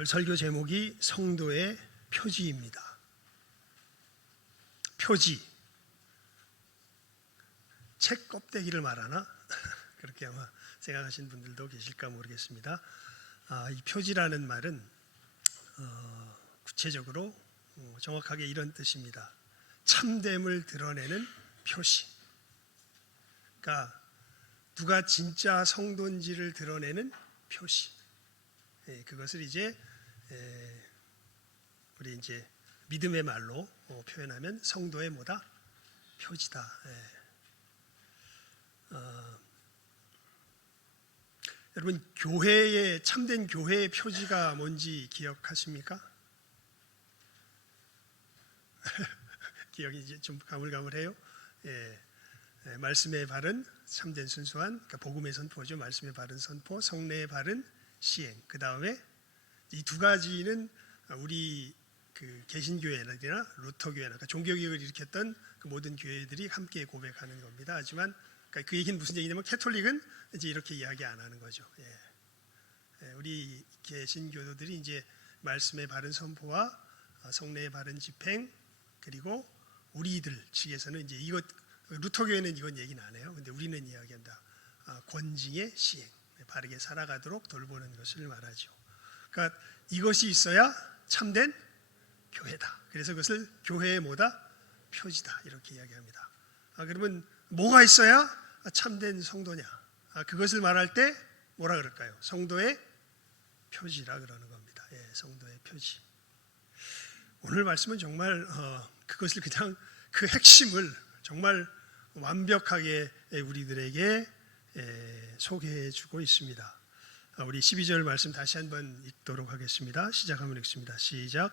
오늘 설교 제목이 성도의 표지입니다. 표지. 책 껍데기를 말하나? 그렇게 아마 생각하시는 분들도 계실까 모르겠습니다. 이 표지라는 말은 구체적으로 정확하게 이런 뜻입니다. 참됨을 드러내는 표시. 그러니까 누가 진짜 성도인지를 드러내는 표시. 그것을 이제 우리 이제 믿음의 말로 표현하면 성도의 뭐다? 표지다. 여러분, 교회의 참된 교회의 표지가 뭔지 기억하십니까? 기억이 이제 좀 가물가물해요. 말씀의 바른 참된 순수한, 그러니까 복음의 선포죠. 말씀의 바른 선포, 성례의 바른 시행. 그 다음에 이 두 가지는 우리 그 개신교회나 루터교회나 그러니까 종교개혁을 일으켰던 그 모든 교회들이 함께 고백하는 겁니다. 하지만 그러니까 그 얘기는 무슨 얘기냐면 캐톨릭은 이제 이렇게 이야기 안 하는 거죠. 우리 개신교도들이 이제 말씀의 바른 선포와 성례의 바른 집행, 그리고 우리들 측에서는 이제 이것, 루터교회는 이건 얘기는 안 해요. 근데 우리는 이야기한다. 권징의 시행, 바르게 살아가도록 돌보는 것을 말하죠. 그러니까 이것이 있어야 참된 교회다. 그래서 그것을 교회의 뭐다? 표지다. 이렇게 이야기합니다. 그러면 뭐가 있어야 참된 성도냐? 그것을 말할 때 뭐라 그럴까요? 성도의 표지라 그러는 겁니다. 성도의 표지. 오늘 말씀은 정말 그것을 그냥 그 핵심을 정말 완벽하게 우리들에게 소개해 주고 있습니다. 우리 12절 말씀 다시 한번 읽도록 하겠습니다. 시작하면 읽습니다. 시작.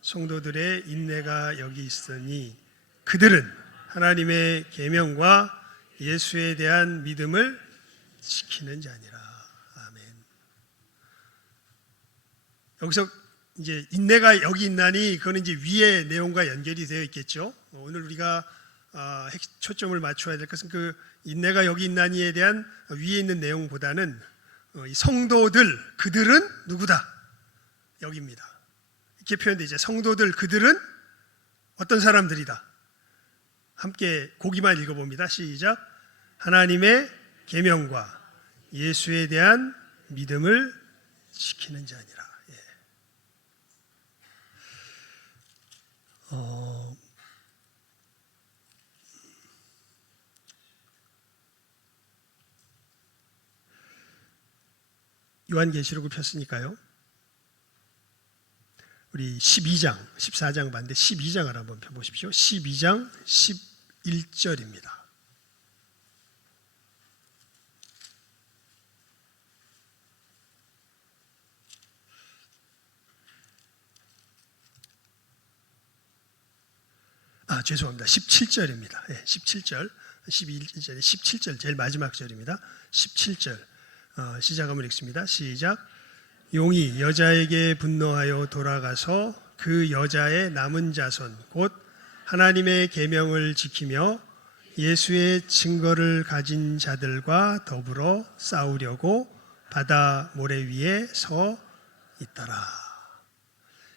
성도들의 인내가 여기 있으니 그들은 하나님의 계명과 예수에 대한 믿음을 지키는 자니라. 아멘. 여기서 이제 인내가 여기 있나니 그거는 이제 위의 내용과 연결이 되어 있겠죠. 오늘 우리가 초점을 맞춰야 될 것은 그 인내가 여기 있나니에 대한 위에 있는 내용보다는 이 성도들 그들은 누구다? 여기입니다. 이렇게 표현되죠. 성도들 그들은 어떤 사람들이다? 함께 고기만 읽어봅니다. 시작. 하나님의 계명과 예수에 대한 믿음을 지키는 자니라. 요한계시록을 폈으니까요. 우리 12장, 14장 반대 12장을 한번 펴보십시오. 12장 11절입니다. 죄송합니다. 17절입니다. 17절, 12절에 17절, 제일 마지막 절입니다. 17절. 시작하면 읽습니다. 시작. 용이 여자에게 분노하여 돌아가서 그 여자의 남은 자손 곧 하나님의 계명을 지키며 예수의 증거를 가진 자들과 더불어 싸우려고 바다 모래 위에 서 있더라.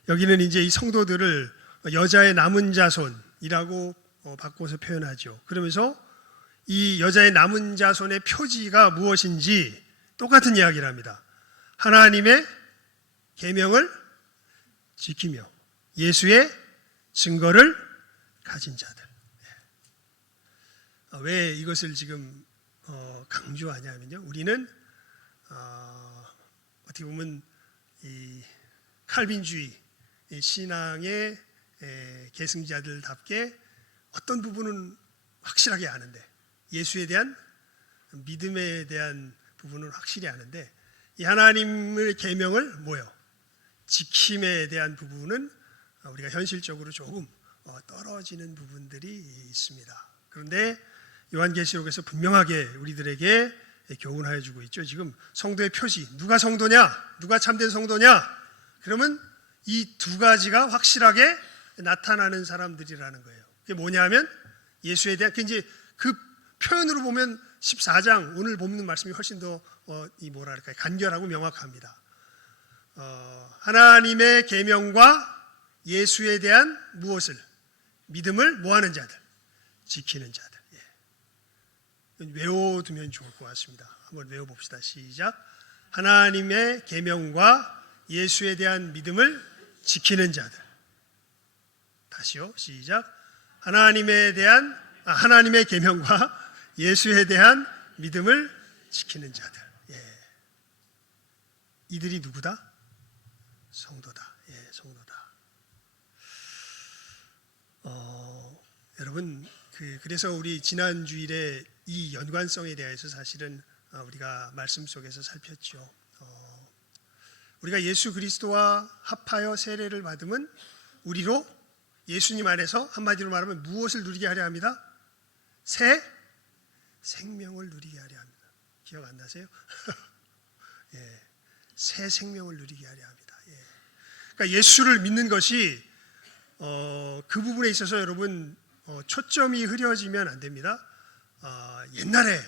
여기는 이제 이 성도들을 여자의 남은 자손이라고 바꿔서 표현하죠. 그러면서 이 여자의 남은 자손의 표지가 무엇인지 똑같은 이야기를 합니다. 하나님의 계명을 지키며 예수의 증거를 가진 자들. 왜 이것을 지금 강조하냐면요. 우리는 어떻게 보면 이 칼빈주의 신앙의 계승자들답게 어떤 부분은 확실하게 아는데 예수에 대한 믿음에 대한 부분은 확실히 아는데 이 하나님의 계명을 지킴에 대한 부분은 우리가 현실적으로 조금 떨어지는 부분들이 있습니다. 그런데 요한계시록에서 분명하게 우리들에게 교훈하여 주고 있죠. 지금 성도의 표지, 누가 성도냐? 누가 참된 성도냐? 그러면 이 두 가지가 확실하게 나타나는 사람들이라는 거예요. 그게 뭐냐면 예수에 대한 이제 그 표현으로 보면 14장 오늘 본문 말씀이 훨씬 더 간결하고 명확합니다. 하나님의 계명과 예수에 대한 무엇을? 믿음을 뭐하는 자들? 지키는 자들. 외워두면 좋을 것 같습니다. 한번 외워봅시다. 시작. 하나님의 계명과 예수에 대한 믿음을 지키는 자들. 다시요. 시작. 하나님의 계명과 예수에 대한 믿음을 지키는 자들. 이들이 누구다? 성도다. 성도다. 여러분, 그래서 우리 지난 주일에 이 연관성에 대해서 사실은 우리가 말씀 속에서 살폈죠. 우리가 예수 그리스도와 합하여 세례를 받으면 우리로 예수님 안에서 한마디로 말하면 무엇을 누리게 하려 합니다? 새 생명을 누리게 하려 합니다. 기억 안 나세요? 새 생명을 누리게 하려 합니다. 그러니까 예수를 믿는 것이 그 부분에 있어서 여러분 초점이 흐려지면 안 됩니다. 옛날에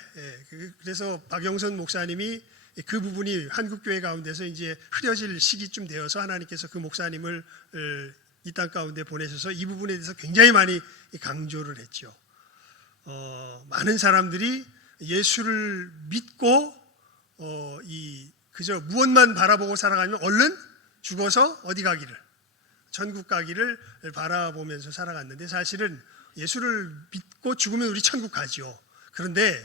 그래서 박영선 목사님이 그 부분이 한국교회 가운데서 이제 흐려질 시기쯤 되어서 하나님께서 그 목사님을 이 땅 가운데 보내셔서 이 부분에 대해서 굉장히 많이 강조를 했죠. 많은 사람들이 예수를 믿고 그저 무엇만 바라보고 살아가면 얼른 죽어서 어디 가기를, 천국 가기를 바라보면서 살아갔는데 사실은 예수를 믿고 죽으면 우리 천국 가죠. 그런데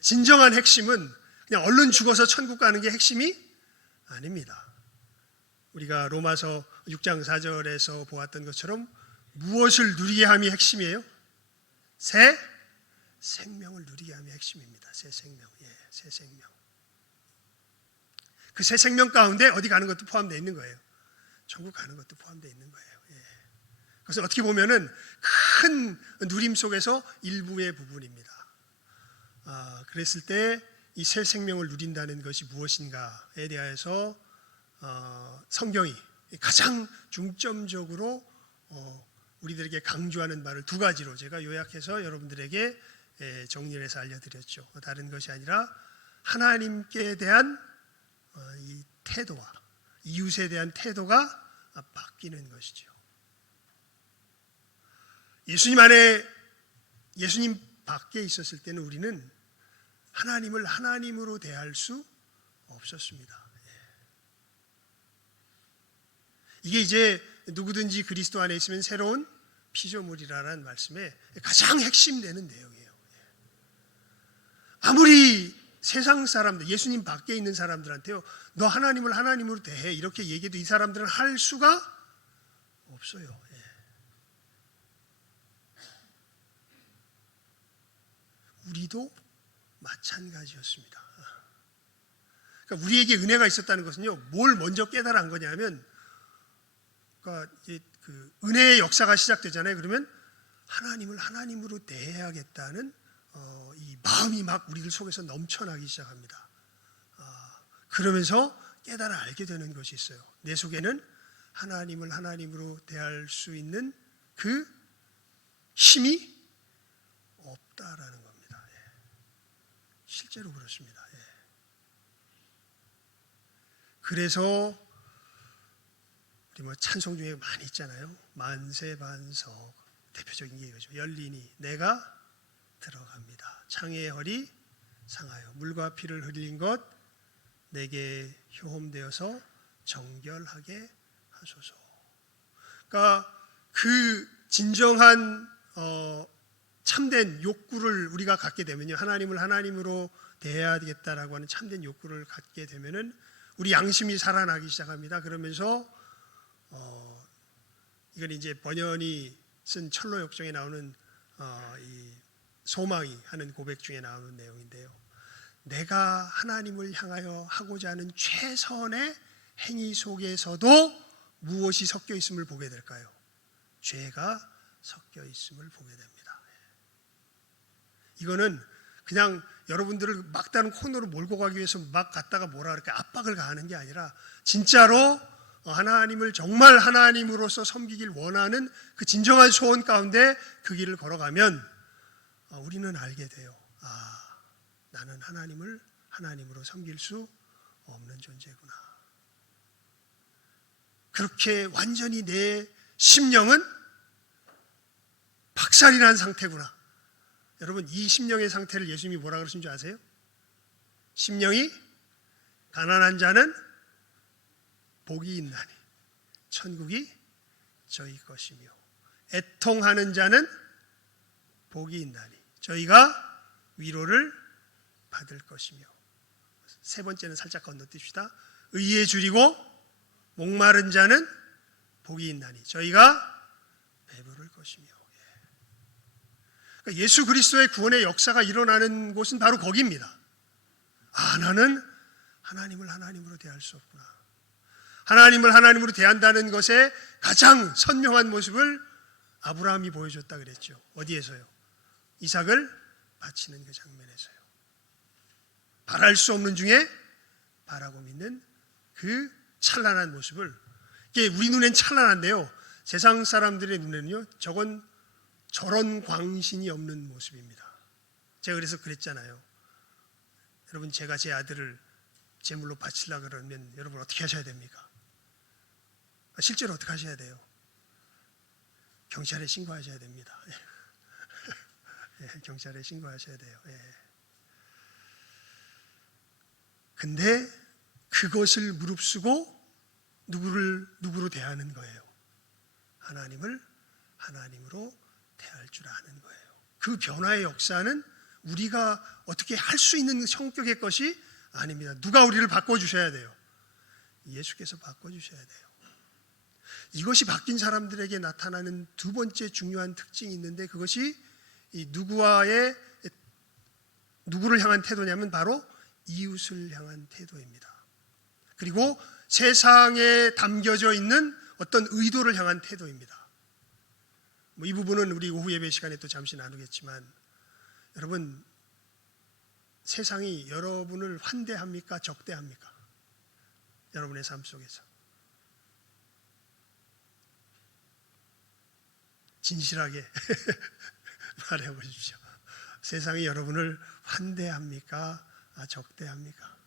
진정한 핵심은 그냥 얼른 죽어서 천국 가는 게 핵심이 아닙니다. 우리가 로마서 6장 4절에서 보았던 것처럼 무엇을 누리게 함이 핵심이에요? 새 생명을 누리게 함이 핵심입니다. 새 생명. 새 생명. 그 새 생명 가운데 어디 가는 것도 포함되어 있는 거예요. 천국 가는 것도 포함되어 있는 거예요. 그래서 어떻게 보면은 큰 누림 속에서 일부의 부분입니다. 그랬을 때 이 새 생명을 누린다는 것이 무엇인가에 대해서 성경이 가장 중점적으로 우리들에게 강조하는 말을 두 가지로 제가 요약해서 여러분들에게 정리를 해서 알려드렸죠. 다른 것이 아니라 하나님께 대한 이 태도와 이웃에 대한 태도가 바뀌는 것이죠. 예수님 안에, 예수님 밖에 있었을 때는 우리는 하나님을 하나님으로 대할 수 없었습니다. 이게 이제 누구든지 그리스도 안에 있으면 새로운 피조물이라는 말씀에 가장 핵심되는 내용이에요. 아무리 세상 사람들, 예수님 밖에 있는 사람들한테요, 너 하나님을 하나님으로 대해 이렇게 얘기해도 이 사람들은 할 수가 없어요. 우리도 마찬가지였습니다. 그러니까 우리에게 은혜가 있었다는 것은요, 뭘 먼저 깨달은 거냐면, 그러니까 그 은혜의 역사가 시작되잖아요. 그러면 하나님을 하나님으로 대해야겠다는 이 마음이 막 우리들 속에서 넘쳐나기 시작합니다. 그러면서 깨달아 알게 되는 것이 있어요. 내 속에는 하나님을 하나님으로 대할 수 있는 그 힘이 없다라는 겁니다. 실제로 그렇습니다. 그래서 우리 뭐 찬송 중에 많이 있잖아요. 만세반석 대표적인 게 이거죠. 열리니 내가 들어갑니다. 창의 허리 상하여 물과 피를 흘린 것 내게 효험되어서 정결하게 하소서. 그러니까 그 진정한 참된 욕구를 우리가 갖게 되면요, 하나님을 하나님으로 대해야겠다라고 하는 참된 욕구를 갖게 되면은 우리 양심이 살아나기 시작합니다. 그러면서 이건 이제 번연이 쓴 철로 역정에 나오는 이 소망이 하는 고백 중에 나오는 내용인데요. 내가 하나님을 향하여 하고자 하는 최선의 행위 속에서도 무엇이 섞여 있음을 보게 될까요? 죄가 섞여 있음을 보게 됩니다. 이거는 그냥 여러분들을 막다른 코너로 몰고 가기 위해서 막 갔다가 뭐라 그렇게 압박을 가하는 게 아니라 진짜로 하나님을 정말 하나님으로서 섬기길 원하는 그 진정한 소원 가운데 그 길을 걸어가면 우리는 알게 돼요. 나는 하나님을 하나님으로 섬길 수 없는 존재구나. 그렇게 완전히 내 심령은 박살이 난 상태구나. 여러분, 이 심령의 상태를 예수님이 뭐라 그러신 줄 아세요? 심령이 가난한 자는 복이 있나니 천국이 저희 것이며, 애통하는 자는 복이 있나니 저희가 위로를 받을 것이며. 세 번째는 살짝 건너뛰시다. 의에 줄이고 목마른 자는 복이 있나니 저희가 배부를 것이며. 그러니까 예수 그리스도의 구원의 역사가 일어나는 곳은 바로 거기입니다. 나는 하나님을 하나님으로 대할 수 없구나. 하나님을 하나님으로 대한다는 것의 가장 선명한 모습을 아브라함이 보여줬다 그랬죠. 어디에서요? 이삭을 바치는 그 장면에서요. 바랄 수 없는 중에 바라고 믿는 그 찬란한 모습을, 이게 우리 눈엔 찬란한데요, 세상 사람들의 눈에는요, 저런 광신이 없는 모습입니다. 제가 그래서 그랬잖아요. 여러분, 제가 제 아들을 제물로 바치려고 그러면 여러분 어떻게 하셔야 됩니까? 실제로 어떻게 하셔야 돼요? 경찰에 신고하셔야 됩니다. 경찰에 신고하셔야 돼요. 근데 그것을 무릅쓰고 누구로 대하는 거예요? 하나님을 하나님으로 대할 줄 아는 거예요. 그 변화의 역사는 우리가 어떻게 할 수 있는 성격의 것이 아닙니다. 누가 우리를 바꿔주셔야 돼요? 예수께서 바꿔주셔야 돼요. 이것이 바뀐 사람들에게 나타나는 두 번째 중요한 특징이 있는데, 그것이 이 누구를 향한 태도냐면 바로 이웃을 향한 태도입니다. 그리고 세상에 담겨져 있는 어떤 의도를 향한 태도입니다. 이 부분은 우리 오후 예배 시간에 또 잠시 나누겠지만, 여러분, 세상이 여러분을 환대합니까? 적대합니까? 여러분의 삶 속에서 진실하게 말해 보십시오. 세상이 여러분을 환대합니까? 적대합니까?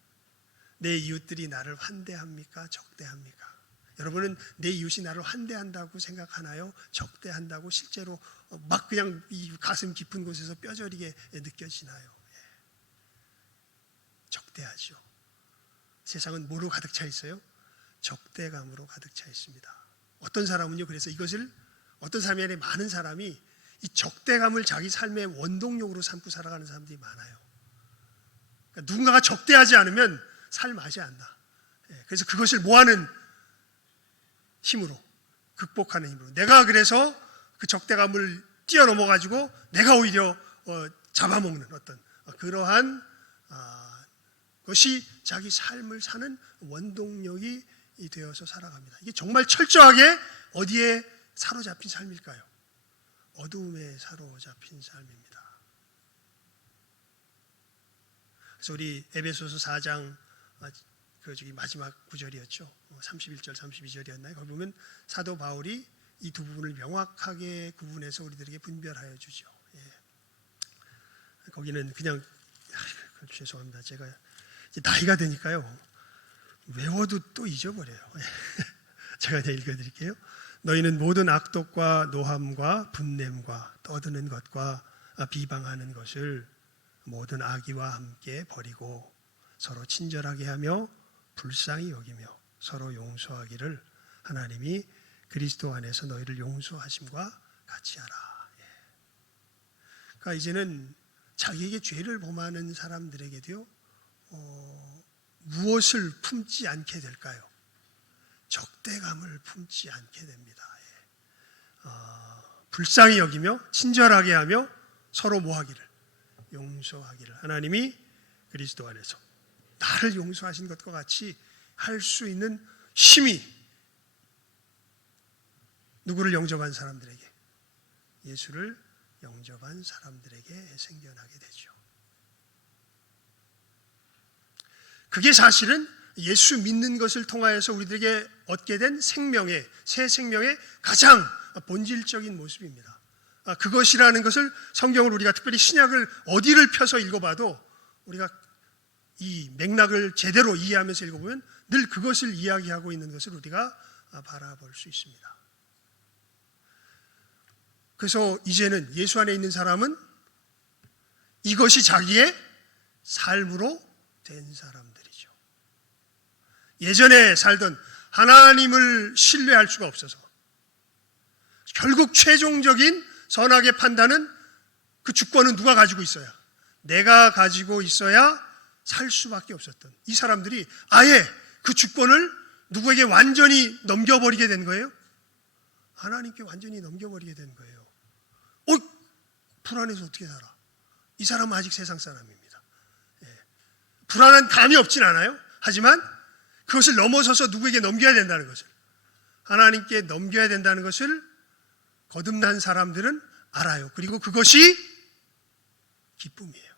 내 이웃들이 나를 환대합니까? 적대합니까? 여러분은 내 이웃이 나를 환대한다고 생각하나요? 적대한다고 실제로 막 그냥 이 가슴 깊은 곳에서 뼈저리게 느껴지나요? 적대하죠. 세상은 뭐로 가득 차 있어요? 적대감으로 가득 차 있습니다. 어떤 사람은요, 그래서 이것을, 어떤 사람이 아니라 많은 사람이 이 적대감을 자기 삶의 원동력으로 삼고 살아가는 사람들이 많아요. 그러니까 누군가가 적대하지 않으면 살 맛이 안 나. 그래서 그것을 뭐하는 힘으로, 극복하는 힘으로, 내가 그래서 그 적대감을 뛰어넘어 가지고 내가 오히려 잡아먹는 어떤 그러한 것이 자기 삶을 사는 원동력이 되어서 살아갑니다. 이게 정말 철저하게 어디에 사로잡힌 삶일까요? 어두움에 사로잡힌 삶입니다. 그래서 우리 에베소서 4장 마지막 구절이었죠. 31절 32절이었나요? 거기 보면 사도 바울이 이 두 부분을 명확하게 구분해서 우리들에게 분별하여 주죠. 거기는 그냥 죄송합니다. 제가 나이가 되니까요, 외워도 또 잊어버려요. 제가 그냥 읽어드릴게요. 너희는 모든 악독과 노함과 분냄과 떠드는 것과 비방하는 것을 모든 악의와 함께 버리고 서로 친절하게 하며 불쌍히 여기며 서로 용서하기를 하나님이 그리스도 안에서 너희를 용서하심과 같이 하라. 그러니까 이제는 자기에게 죄를 범하는 사람들에게도요, 무엇을 품지 않게 될까요? 적대감을 품지 않게 됩니다. 불쌍히 여기며 친절하게 하며 서로 뭐하기를? 용서하기를. 하나님이 그리스도 안에서 나를 용서하신 것과 같이 할 수 있는 힘이 누구를 영접한 사람들에게, 예수를 영접한 사람들에게 생겨나게 되죠. 그게 사실은 예수 믿는 것을 통하여서 우리들에게 얻게 된 생명의, 새 생명의 가장 본질적인 모습입니다. 그것이라는 것을 성경을 우리가 특별히 신약을 어디를 펴서 읽어봐도 우리가 이 맥락을 제대로 이해하면서 읽어보면 늘 그것을 이야기하고 있는 것을 우리가 바라볼 수 있습니다. 그래서 이제는 예수 안에 있는 사람은 이것이 자기의 삶으로 된 사람들이죠. 예전에 살던 하나님을 신뢰할 수가 없어서 결국 최종적인 선악의 판단은 그 주권은 누가 가지고 있어야? 내가 가지고 있어야 살 수밖에 없었던 이 사람들이 아예 그 주권을 누구에게 완전히 넘겨버리게 된 거예요? 하나님께 완전히 넘겨버리게 된 거예요. 불안해서 어떻게 살아? 이 사람은 아직 세상 사람입니다. 불안한 감이 없진 않아요. 하지만 그것을 넘어서서 누구에게 넘겨야 된다는 것을, 하나님께 넘겨야 된다는 것을 거듭난 사람들은 알아요. 그리고 그것이 기쁨이에요.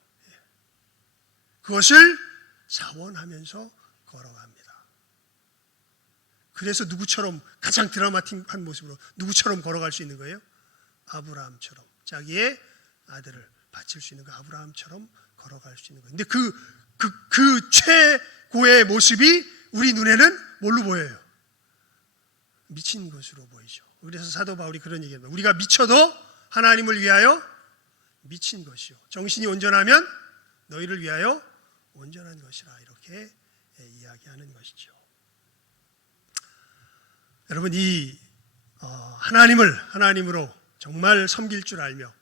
그것을 자원하면서 걸어갑니다. 그래서 누구처럼, 가장 드라마틱한 모습으로 누구처럼 걸어갈 수 있는 거예요? 아브라함처럼, 자기의 아들을 바칠 수 있는 거, 아브라함처럼 걸어갈 수 있는 거예요. 근데 그 최고의 모습이 우리 눈에는 뭘로 보여요? 미친 것으로 보이죠. 그래서 사도 바울이 그런 얘기합니다. 우리가 미쳐도 하나님을 위하여 미친 것이요, 정신이 온전하면 너희를 위하여 온전한 것이라, 이렇게 이야기하는 것이죠. 여러분, 이 하나님을 하나님으로 정말 섬길 줄 알며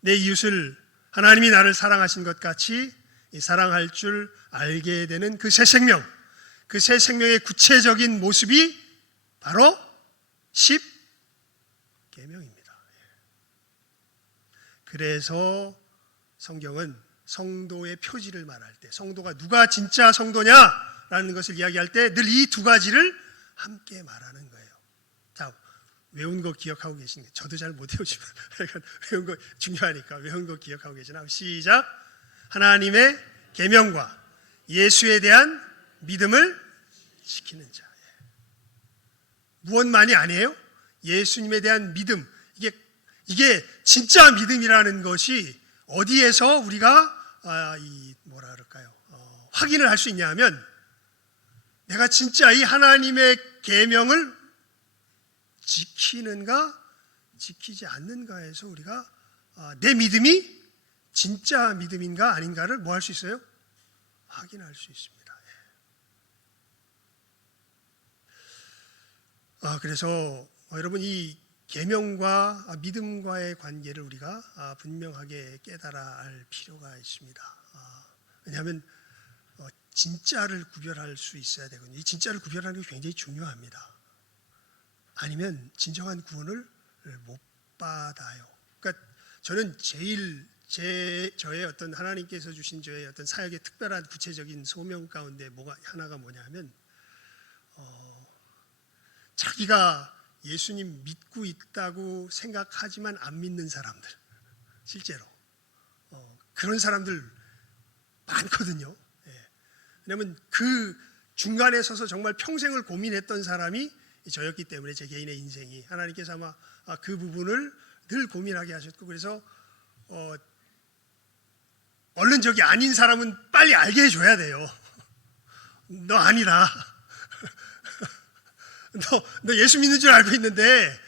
내 이웃을 하나님이 나를 사랑하신 것 같이 사랑할 줄 알게 되는 그 새 생명, 그 새 생명의 구체적인 모습이 바로 10계명입니다. 그래서 성경은 성도의 표지를 말할 때, 성도가 누가 진짜 성도냐라는 것을 이야기할 때 늘 이 두 가지를 함께 말하는 거예요. 자, 외운 거 기억하고 계시는, 저도 잘 못 외우지만 외운 거 중요하니까 외운 거 기억하고 계시나? 시작. 하나님의 계명과 예수에 대한 믿음을 지키는 자. 무엇만이 아니에요? 예수님에 대한 믿음. 이게 진짜 믿음이라는 것이 어디에서 우리가 확인을 할 수 있냐 하면, 내가 진짜 이 하나님의 계명을 지키는가 지키지 않는가에서 우리가 내 믿음이 진짜 믿음인가 아닌가를 뭐 할 수 있어요? 확인할 수 있습니다. 그래서 여러분, 이 계명과 믿음과의 관계를 우리가 분명하게 깨달아 알 필요가 있습니다. 왜냐하면 진짜를 구별할 수 있어야 되거든요. 이 진짜를 구별하는 게 굉장히 중요합니다. 아니면 진정한 구원을 못 받아요. 그러니까 저는 저의 어떤 하나님께서 주신 저의 어떤 사역의 특별한 구체적인 소명 가운데 하나가 뭐냐면, 자기가 예수님 믿고 있다고 생각하지만 안 믿는 사람들, 실제로 그런 사람들 많거든요. 왜냐하면 그 중간에 서서 정말 평생을 고민했던 사람이 저였기 때문에, 제 개인의 인생이, 하나님께서 아마 그 부분을 늘 고민하게 하셨고, 그래서 얼른 저기 아닌 사람은 빨리 알게 해줘야 돼요. 너 아니다. 너 예수 믿는 줄 알고 있는데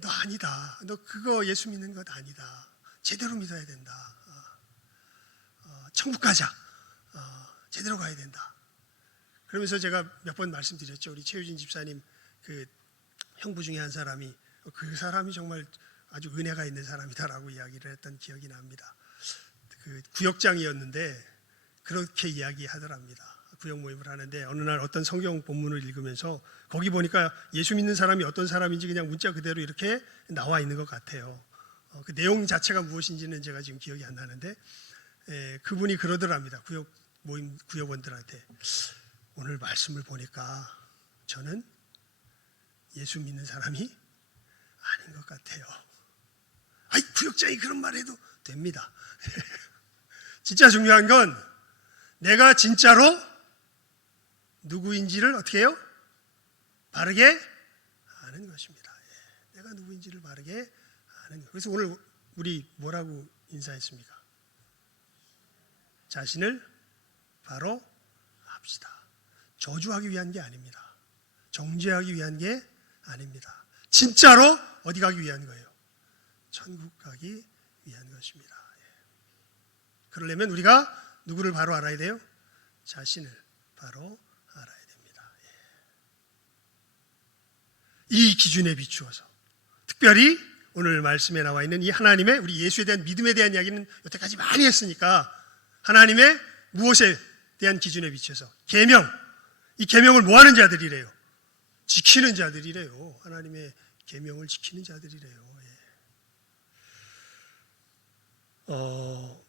너 아니다. 너 그거 예수 믿는 것 아니다. 제대로 믿어야 된다. 천국 가자. 제대로 가야 된다. 그러면서 제가 몇 번 말씀드렸죠. 우리 최유진 집사님 그 형부 중에 한 사람이, 그 사람이 정말 아주 은혜가 있는 사람이다라고 이야기를 했던 기억이 납니다. 그 구역장이었는데 그렇게 이야기하더랍니다. 구역 모임을 하는데 어느 날 어떤 성경 본문을 읽으면서 거기 보니까 예수 믿는 사람이 어떤 사람인지 그냥 문자 그대로 이렇게 나와 있는 것 같아요. 그 내용 자체가 무엇인지는 제가 지금 기억이 안 나는데, 그분이 그러더랍니다. 구역 모임 구역원들한테, 오늘 말씀을 보니까 저는 예수 믿는 사람이 아닌 것 같아요. 아이, 구역장이 그런 말 해도 됩니다. 진짜 중요한 건 내가 진짜로 누구인지를 어떻게 해요? 바르게 아는 것입니다. 내가 누구인지를 바르게 아는 것. 그래서 오늘 우리 뭐라고 인사했습니까? 자신을 바로 합시다. 저주하기 위한 게 아닙니다. 정죄하기 위한 게 아닙니다. 진짜로 어디 가기 위한 거예요? 천국 가기 위한 것입니다. 그러려면 우리가 누구를 바로 알아야 돼요? 자신을 바로 알아야 됩니다. 이 기준에 비추어서 특별히 오늘 말씀에 나와 있는 이 하나님의 우리 예수에 대한 믿음에 대한 이야기는 여태까지 많이 했으니까 하나님의 무엇에 대한 기준에 비춰서 계명, 이 계명을 뭐 하는 자들이래요? 지키는 자들이래요. 하나님의 계명을 지키는 자들이래요.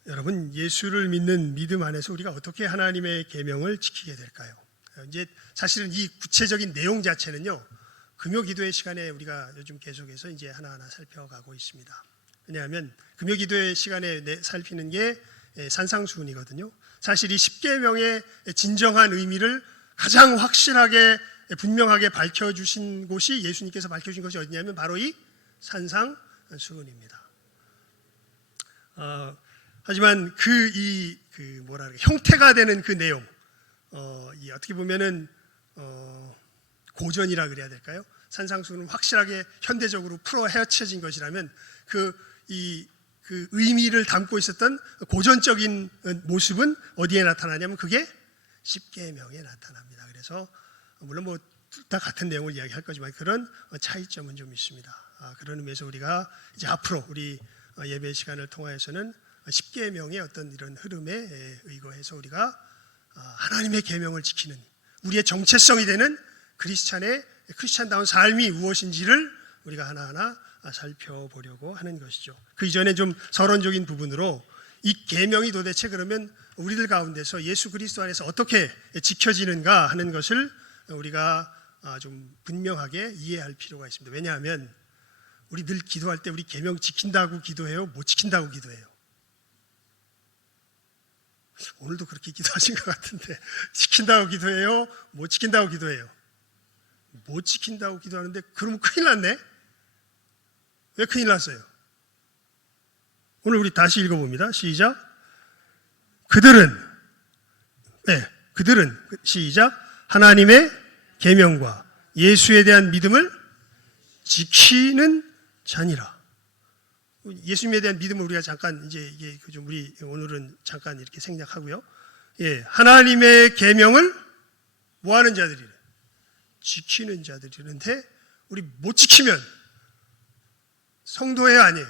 여러분, 예수를 믿는 믿음 안에서 우리가 어떻게 하나님의 계명을 지키게 될까요? 이제 사실은 이 구체적인 내용 자체는요, 금요 기도의 시간에 우리가 요즘 계속해서 이제 하나하나 살펴가고 있습니다. 왜냐하면 금요 기도의 시간에 살피는 게 산상수훈이거든요. 사실 이 10계명의 진정한 의미를 가장 확실하게 분명하게 밝혀주신 곳이, 예수님께서 밝혀주신 것이 어디냐면 바로 이 산상수훈입니다. 하지만 형태가 되는 그 내용, 어떻게 보면은 고전이라 그래야 될까요? 산상수훈은 확실하게 현대적으로 풀어 헤쳐진 것이라면 그 의미를 담고 있었던 고전적인 모습은 어디에 나타나냐면 그게 10계명에 나타납니다. 그래서 물론 뭐 둘 다 같은 내용을 이야기할 거지만 그런 차이점은 좀 있습니다. 그런 의미에서 우리가 이제 앞으로 우리 예배 시간을 통하여서는 10계명의 어떤 이런 흐름에 의거해서 우리가 하나님의 계명을 지키는 우리의 정체성이 되는 크리스찬다운 삶이 무엇인지를 우리가 하나하나 살펴보려고 하는 것이죠. 그 이전에 좀 서론적인 부분으로 이 계명이 도대체 그러면 우리들 가운데서 예수 그리스도 안에서 어떻게 지켜지는가 하는 것을 우리가 좀 분명하게 이해할 필요가 있습니다. 왜냐하면 우리 늘 기도할 때 우리 계명 지킨다고 기도해요? 못 지킨다고 기도해요? 오늘도 그렇게 기도하신 것 같은데 지킨다고 기도해요? 못 지킨다고 기도해요? 못 지킨다고 기도하는데 그러면 큰일 났네? 왜 큰일 났어요? 오늘 우리 다시 읽어봅니다. 시작. 그들은 시작. 하나님의 계명과 예수에 대한 믿음을 지키는 자니라. 예수님에 대한 믿음을 우리가 잠깐 이제 이게 좀 우리 오늘은 잠깐 이렇게 생략하고요. 하나님의 계명을 뭐 하는 자들이래? 지키는 자들이는데 우리 못 지키면 성도예요, 아니에요?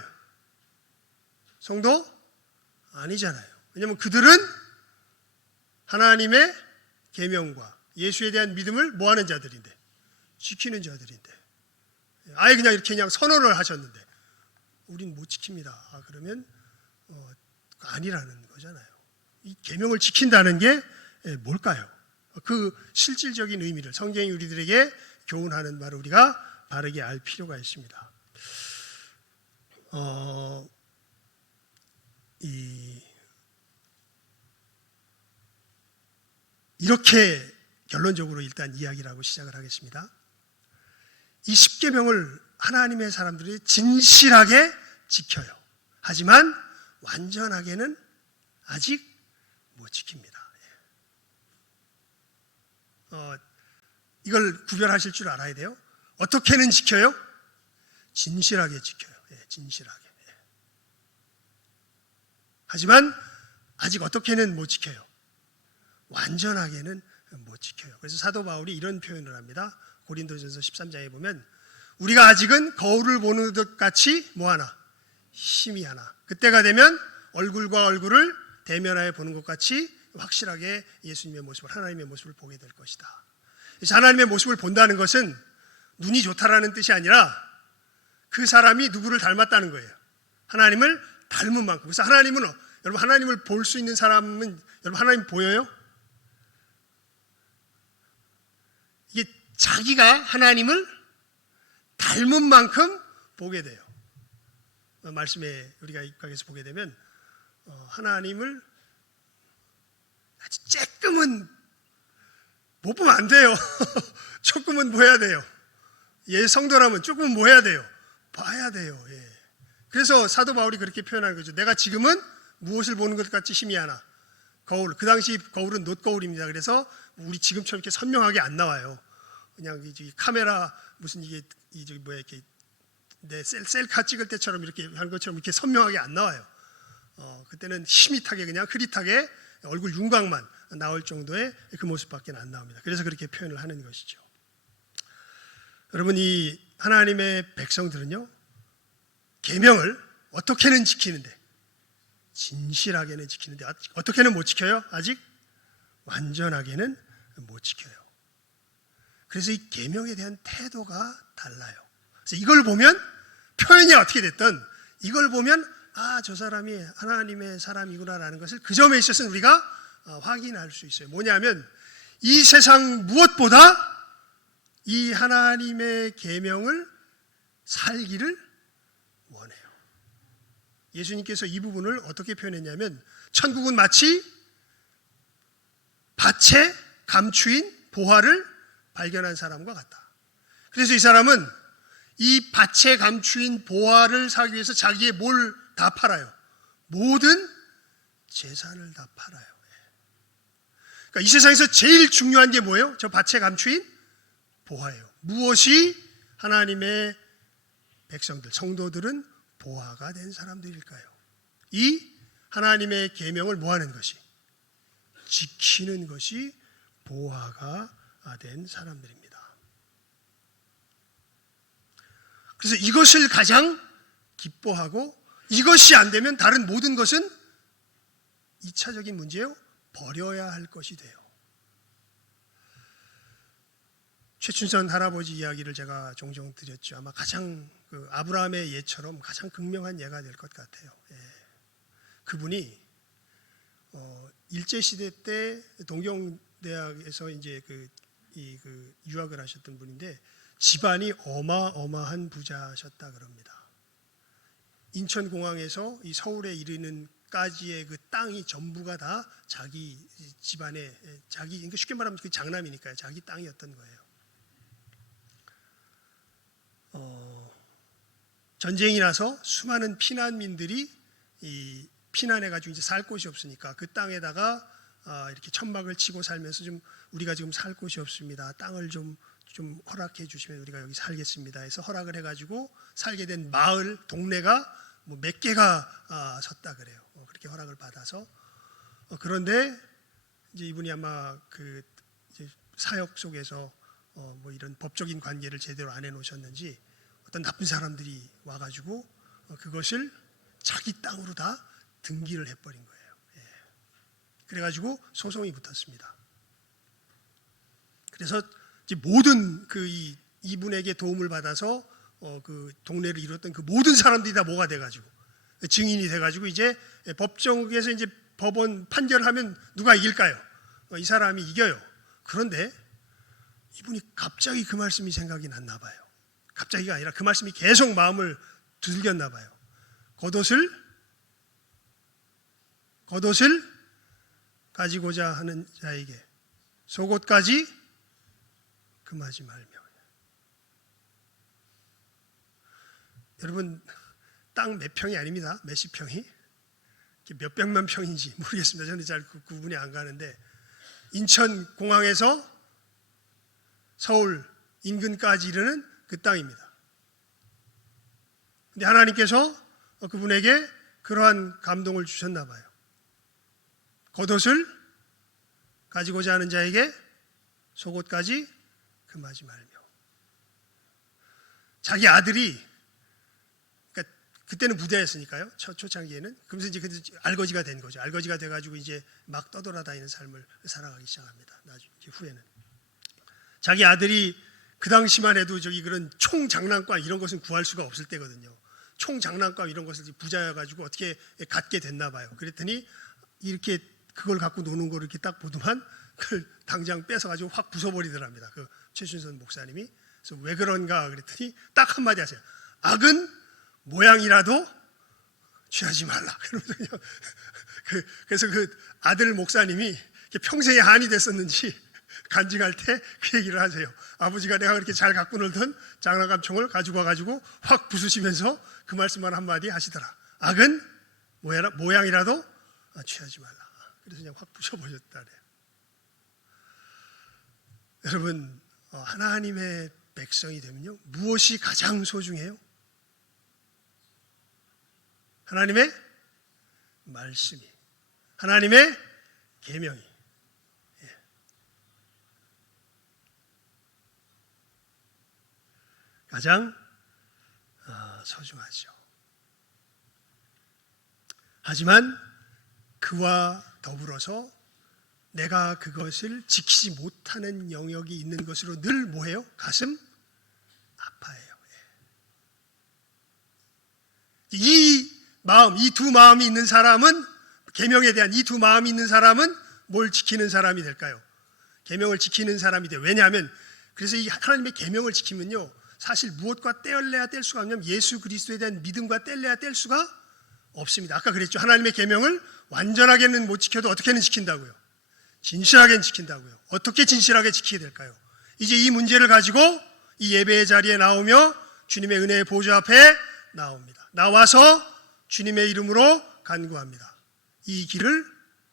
성도 아니잖아요. 왜냐하면 그들은 하나님의 계명과 예수에 대한 믿음을 뭐 하는 자들인데? 지키는 자들인데. 아예 그냥 선언을 하셨는데 우린 못 지킵니다. 그러면 아니라는 거잖아요. 이 계명을 지킨다는 게 뭘까요? 그 실질적인 의미를 성경이 우리들에게 교훈하는 바를 우리가 바르게 알 필요가 있습니다. 이렇게 결론적으로 일단 이야기를 하고 시작을 하겠습니다. 이 10계명을 하나님의 사람들이 진실하게 지켜요. 하지만 완전하게는 아직 못 지킵니다. 이걸 구별하실 줄 알아야 돼요. 어떻게는 지켜요? 진실하게 지켜요. 진실하게. 하지만 아직 어떻게는 못 지켜요? 완전하게는 못 지켜요. 그래서 사도 바울이 이런 표현을 합니다. 고린도전서 13장에 보면 우리가 아직은 거울을 보는 것 같이 뭐하나? 희미하나. 그때가 되면 얼굴과 얼굴을 대면하여 보는 것 같이 확실하게 예수님의 모습을, 하나님의 모습을 보게 될 것이다. 그래서 하나님의 모습을 본다는 것은 눈이 좋다라는 뜻이 아니라 그 사람이 누구를 닮았다는 거예요. 하나님을 닮은 만큼. 그래서 여러분 하나님을 볼 수 있는 사람은 여러분 하나님 보여요? 이게 자기가 하나님을 닮은 만큼 보게 돼요. 말씀에 우리가 입각해서 보게 되면 하나님을 아주 조금은 못 보면 안 돼요. 조금은 뭐 해야 돼요? 성도라면 조금은 뭐 해야 돼요? 봐야 돼요. 그래서 사도 바울이 그렇게 표현하는 거죠. 내가 지금은 무엇을 보는 것 같이 희미하나? 거울. 그 당시 거울은 놋거울입니다. 그래서 우리 지금처럼 이렇게 선명하게 안 나와요. 그냥 이 카메라 무슨 이게 저기 뭐야 이렇게 내 셀카 찍을 때처럼 이렇게 하는 것처럼 이렇게 선명하게 안 나와요. 그때는 희밋하게 그냥 흐릿하게 얼굴 윤곽만 나올 정도의 그 모습밖에 안 나옵니다. 그래서 그렇게 표현을 하는 것이죠. 여러분, 이 하나님의 백성들은요, 계명을 어떻게는 지키는데, 진실하게는 지키는데 어떻게는 못 지켜요? 아직 완전하게는 못 지켜요. 그래서 이 계명에 대한 태도가 달라요. 그래서 이걸 보면 표현이 어떻게 됐든 이걸 보면 저 사람이 하나님의 사람이구나라는 것을 그 점에 있어서는 우리가 확인할 수 있어요. 뭐냐면 이 세상 무엇보다 이 하나님의 계명을 살기를 원해요. 예수님께서 이 부분을 어떻게 표현했냐면 천국은 마치 밭에 감추인 보화를 발견한 사람과 같다. 그래서 이 사람은 이 밭에 감추인 보화를 사기 위해서 자기의 뭘 다 팔아요. 모든 재산을 다 팔아요. 그러니까 이 세상에서 제일 중요한 게 뭐예요? 저 밭에 감추인 보화예요. 무엇이 하나님의 백성들, 성도들은 보화가 된 사람들일까요? 이 하나님의 계명을 뭐하는 것이? 지키는 것이 보화가 된 사람들입니다. 그래서 이것을 가장 기뻐하고 이것이 안 되면 다른 모든 것은 2차적인 문제예요. 버려야 할 것이 돼요. 최춘선 할아버지 이야기를 제가 종종 드렸죠. 아마 가장 아브라함의 예처럼 가장 극명한 예가 될 것 같아요. 그분이 일제 시대 때 동경대학에서 이제 유학을 하셨던 분인데 집안이 어마어마한 부자셨다 그럽니다. 인천공항에서 이 서울에 이르는까지의 그 땅이 전부가 다 자기 집안의 그러니까 쉽게 말하면 그 장남이니까요. 자기 땅이었던 거예요. 전쟁이 나서 수많은 피난민들이 피난해가지고 이제 살 곳이 없으니까 그 땅에다가 이렇게 천막을 치고 살면서 좀 우리가 지금 살 곳이 없습니다. 땅을 좀 허락해 주시면 우리가 여기 살겠습니다. 해서 허락을 해가지고 살게 된 마을, 동네가 뭐 몇 개가 섰다 그래요. 그렇게 허락을 받아서 그런데 이제 이분이 아마 그 이제 사역 속에서 뭐 이런 법적인 관계를 제대로 안 해놓으셨는지 어떤 나쁜 사람들이 와가지고 그것을 자기 땅으로 다 등기를 해버린 거예요. 그래가지고 소송이 붙었습니다. 그래서 이제 모든 이분에게 도움을 받아서 그 동네를 이뤘던 그 모든 사람들이 다 뭐가 돼가지고 증인이 돼가지고 이제 법정에서 이제 법원 판결하면 누가 이길까요? 이 사람이 이겨요. 그런데 이분이 갑자기 그 말씀이 생각이 났나 봐요. 갑자기가 아니라 그 말씀이 계속 마음을 두들겼나 봐요. 겉옷을 가지고자 하는 자에게 속옷까지 금하지 말며. 여러분, 땅 몇 평이 아닙니다. 몇십 평이 몇 백만 평인지 모르겠습니다. 저는 잘 구분이 안 가는데 인천공항에서 서울 인근까지 이르는 그 땅입니다. 근데 하나님께서 그분에게 그러한 감동을 주셨나 봐요. 겉옷을 가지고자 하는 자에게 속옷까지 금하지 말며. 자기 아들이, 그러니까 그때는 부자였으니까요. 초창기에는. 그러면서 이제 알거지가 된 거죠. 알거지가 돼가지고 이제 막 떠돌아다니는 삶을 살아가기 시작합니다. 나중에 후에는. 자기 아들이 그 당시만 해도 그런 총 장난감 이런 것은 구할 수가 없을 때거든요. 총 장난감 이런 것을 부자여가지고 어떻게 갖게 됐나 봐요. 그랬더니 이렇게 그걸 갖고 노는 걸 이렇게 딱 보더만 그걸 당장 뺏어가지고 확 부숴버리더랍니다. 그 최춘선 목사님이. 그래서 왜 그런가 그랬더니 딱 한마디 하세요. 악은 모양이라도 취하지 말라. 그래서 그 아들 목사님이 평생에 한이 됐었는지 간증할 때 그 얘기를 하세요. 아버지가 내가 그렇게 잘 갖고 놀던 장난감 총을 가지고 와가지고 확 부수시면서 그 말씀만 한마디 하시더라. 악은 모양이라도 취하지 말라. 그래서 그냥 확 부숴버렸다래요. 여러분, 하나님의 백성이 되면요, 무엇이 가장 소중해요? 하나님의 말씀이, 하나님의 계명이 가장 소중하죠. 하지만 그와 더불어서 내가 그것을 지키지 못하는 영역이 있는 것으로 늘 뭐해요? 가슴 아파해요. 이 마음, 이 두 마음이 있는 사람은, 계명에 대한 이 두 마음이 있는 사람은 뭘 지키는 사람이 될까요? 계명을 지키는 사람이 돼요. 왜냐하면 그래서 이 하나님의 계명을 지키면요, 사실 무엇과 떼어내야 뗄 수가 없냐면 예수 그리스도에 대한 믿음과 떼어내야 뗄 수가 없습니다. 아까 그랬죠. 하나님의 계명을 완전하게는 못 지켜도 어떻게는 지킨다고요? 진실하게는 지킨다고요. 어떻게 진실하게 지키게 될까요? 이제 이 문제를 가지고 이 예배의 자리에 나오며 주님의 은혜의 보좌 앞에 나옵니다. 나와서 주님의 이름으로 간구합니다. 이 길을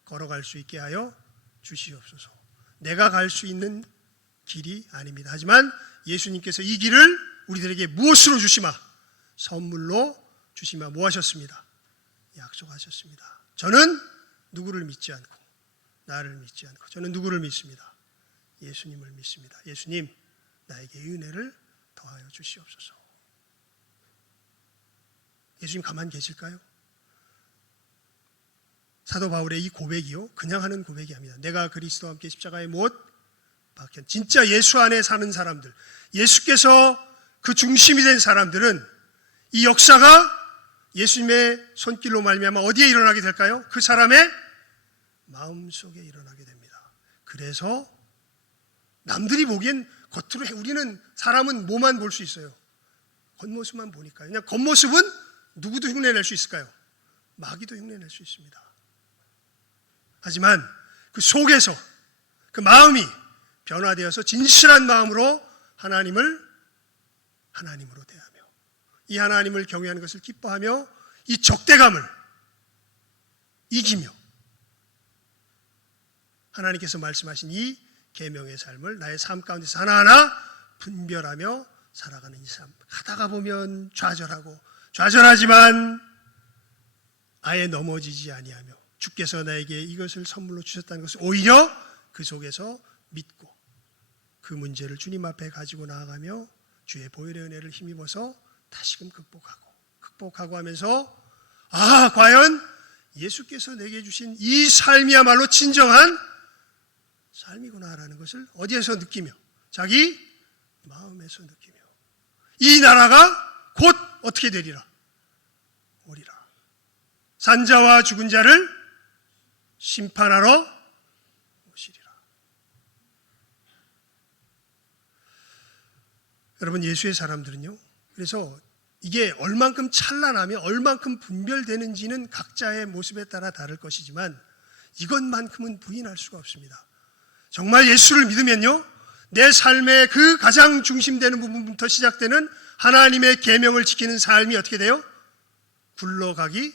걸어갈 수 있게 하여 주시옵소서. 내가 갈 수 있는 길이 아닙니다. 하지만 예수님께서 이 길을 우리들에게 무엇으로 주시마? 선물로 주시마. 뭐 하셨습니다? 약속하셨습니다. 저는 누구를 믿지 않고, 나를 믿지 않고, 저는 누구를 믿습니다? 예수님을 믿습니다. 예수님, 나에게 은혜를 더하여 주시옵소서. 예수님 가만 계실까요? 사도 바울의 이 고백이요, 그냥 하는 고백이 아닙니다. 내가 그리스도와 함께 십자가에 못 박힌, 진짜 예수 안에 사는 사람들, 예수께서 그 중심이 된 사람들은 이 역사가 예수님의 손길로 말미암아 어디에 일어나게 될까요? 그 사람의 마음속에 일어나게 됩니다. 그래서 남들이 보기엔 겉으로, 우리는 사람은 뭐만 볼 수 있어요? 겉모습만 보니까요. 그냥 겉모습은 누구도 흉내낼 수 있을까요? 마귀도 흉내낼 수 있습니다. 하지만 그 속에서 그 마음이 변화되어서 진실한 마음으로 하나님으로 대하며 이 하나님을 경외하는 것을 기뻐하며 이 적대감을 이기며 하나님께서 말씀하신 이 계명의 삶을 나의 삶 가운데서 하나하나 분별하며 살아가는 이 삶. 하다가 보면 좌절하지만 아예 넘어지지 아니하며 주께서 나에게 이것을 선물로 주셨다는 것을 오히려 그 속에서 믿고 그 문제를 주님 앞에 가지고 나아가며 주의 보혈의 은혜를 힘입어서 다시금 극복하고 하면서 과연 예수께서 내게 주신 이 삶이야말로 진정한 삶이구나라는 것을 어디에서 느끼며 자기 마음에서 느끼며 이 나라가 곧 어떻게 되리라? 오리라. 산자와 죽은 자를 심판하러 오시리라. 여러분, 예수의 사람들은요, 그래서 이게 얼만큼 찬란하며 얼만큼 분별되는지는 각자의 모습에 따라 다를 것이지만 이것만큼은 부인할 수가 없습니다. 정말 예수를 믿으면요, 내 삶의 그 가장 중심되는 부분부터 시작되는 하나님의 계명을 지키는 삶이 어떻게 돼요? 굴러가기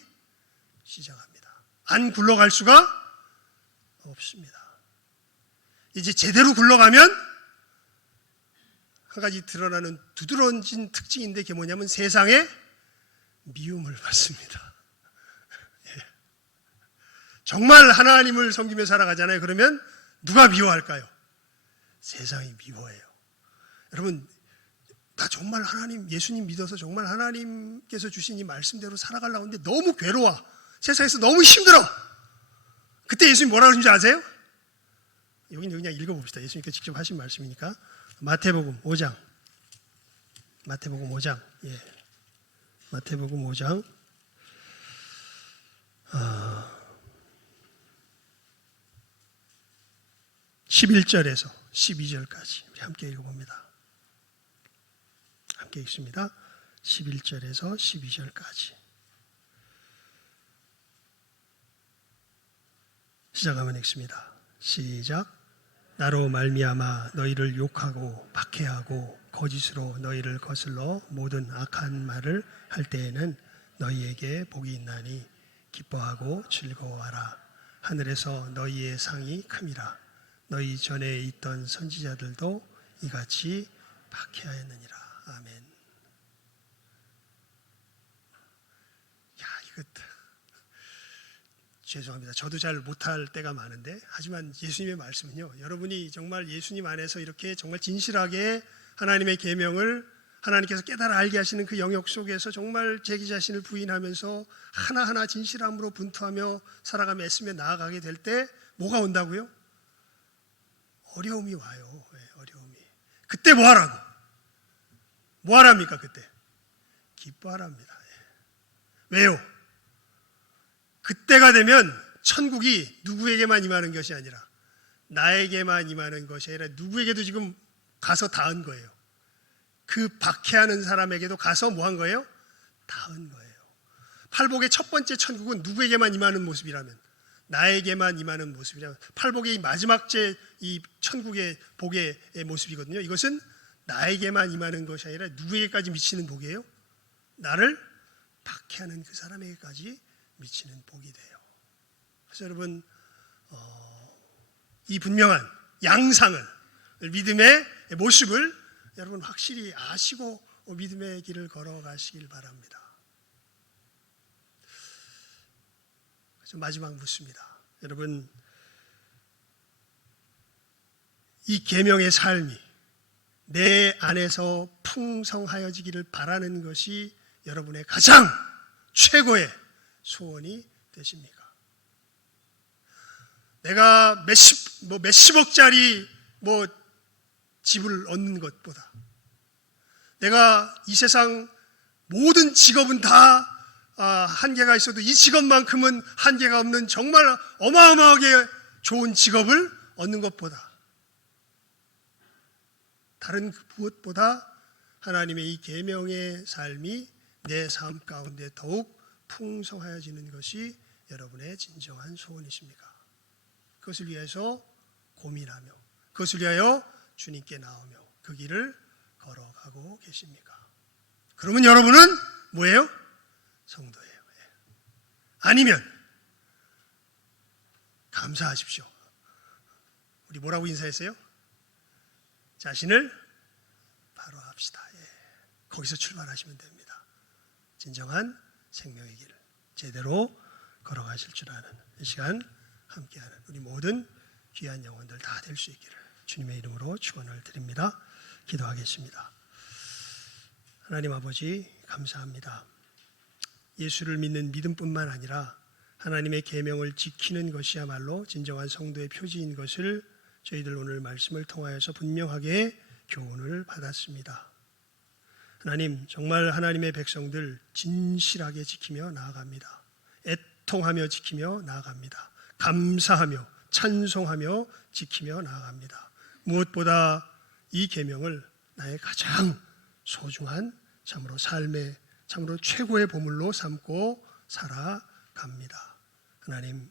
시작합니다. 안 굴러갈 수가 없습니다. 이제 제대로 굴러가면 한 가지 드러나는 두드러진 특징인데 그게 뭐냐면 세상에 미움을 받습니다. 정말 하나님을 섬기며 살아가잖아요. 그러면 누가 미워할까요? 세상이 미워해요. 여러분, 나 정말 예수님 믿어서 정말 하나님께서 주신 이 말씀대로 살아가려고 하는데 너무 괴로워. 세상에서 너무 힘들어. 그때 예수님 뭐라고 하신지 아세요? 여기는 그냥 읽어봅시다. 예수님께서 직접 하신 말씀이니까. 마태복음 5장. 마태복음 5장. 예. 마태복음 5장. 11절에서 12절까지 우리 함께 읽어봅니다. 함께 읽습니다. 11절에서 12절까지. 시작하면 읽습니다. 시작. 나로 말미암아 너희를 욕하고 박해하고 거짓으로 너희를 거슬러 모든 악한 말을 할 때에는 너희에게 복이 있나니 기뻐하고 즐거워하라. 하늘에서 너희의 상이 큼이라. 너희 전에 있던 선지자들도 이같이 박해하였느니라. 아멘. 야, 이거 죄송합니다. 저도 잘 못할 때가 많은데, 하지만 예수님의 말씀은요, 여러분이 정말 예수님 안에서 이렇게 정말 진실하게 하나님의 계명을 하나님께서 깨달아 알게 하시는 그 영역 속에서 정말 자기 자신을 부인하면서 하나하나 진실함으로 분투하며 살아가며 애쓰며 나아가게 될 때 뭐가 온다고요? 어려움이 와요. 어려움이. 그때 뭐 하라고? 뭐 하랍니까? 그때 기뻐하랍니다. 왜요? 그때가 되면 천국이 누구에게만 임하는 것이 아니라 나에게만 임하는 것이 아니라 누구에게도 지금 가서 닿은 거예요. 그 박해하는 사람에게도 가서 뭐 한 거예요? 닿은 거예요. 팔복의 첫 번째 천국은 누구에게만 임하는 모습이라면, 나에게만 임하는 모습이라면, 팔복의 이 마지막째 이 천국의 복의 모습이거든요. 이것은 나에게만 임하는 것이 아니라 누구에게까지 미치는 복이에요? 나를 박해하는 그 사람에게까지 미치는 복이 돼요. 그래서 여러분, 이 분명한 양상을, 믿음의 모습을 여러분 확실히 아시고 믿음의 길을 걸어가시길 바랍니다. 그래서 마지막 묻습니다. 여러분, 이 계명의 삶이 내 안에서 풍성하여지기를 바라는 것이 여러분의 가장 최고의 소원이 되십니까? 내가 몇십억짜리 집을 얻는 것보다, 내가 이 세상 모든 직업은 다 한계가 있어도 이 직업만큼은 한계가 없는 정말 어마어마하게 좋은 직업을 얻는 것보다, 다른 무엇보다 하나님의 이 계명의 삶이 내 삶 가운데 더욱 풍성하여지는 것이 여러분의 진정한 소원이십니까? 그것을 위해서 고민하며 그것을 위하여 주님께 나오며 그 길을 걸어가고 계십니까? 그러면 여러분은 뭐예요? 성도예요. 아니면 감사하십시오. 우리 뭐라고 인사했어요? 자신을 바로 합시다. 거기서 출발하시면 됩니다. 진정한 생명의 길을 제대로 걸어가실 줄 아는 이 시간 함께하는 우리 모든 귀한 영혼들 다 될 수 있기를 주님의 이름으로 축원을 드립니다. 기도하겠습니다. 하나님 아버지, 감사합니다. 예수를 믿는 믿음뿐만 아니라 하나님의 계명을 지키는 것이야말로 진정한 성도의 표지인 것을 저희들 오늘 말씀을 통하여서 분명하게 교훈을 받았습니다. 하나님, 정말 하나님의 백성들 진실하게 지키며 나아갑니다. 애통하며 지키며 나아갑니다. 감사하며 찬송하며 지키며 나아갑니다. 무엇보다 이 계명을 나의 가장 소중한 참으로 삶의 참으로 최고의 보물로 삼고 살아갑니다. 하나님,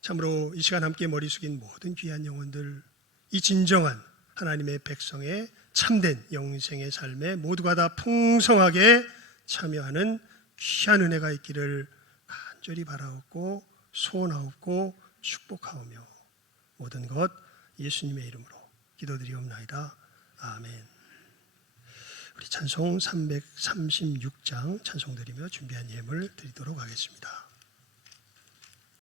참으로 이 시간 함께 머리 숙인 모든 귀한 영혼들, 이 진정한 하나님의 백성의 참된 영생의 삶에 모두가 다 풍성하게 참여하는 귀한 은혜가 있기를 간절히 바라옵고 소원하옵고 축복하오며 모든 것 예수님의 이름으로 기도드리옵나이다. 아멘. 우리 찬송 336장 찬송드리며 준비한 예물 드리도록 하겠습니다.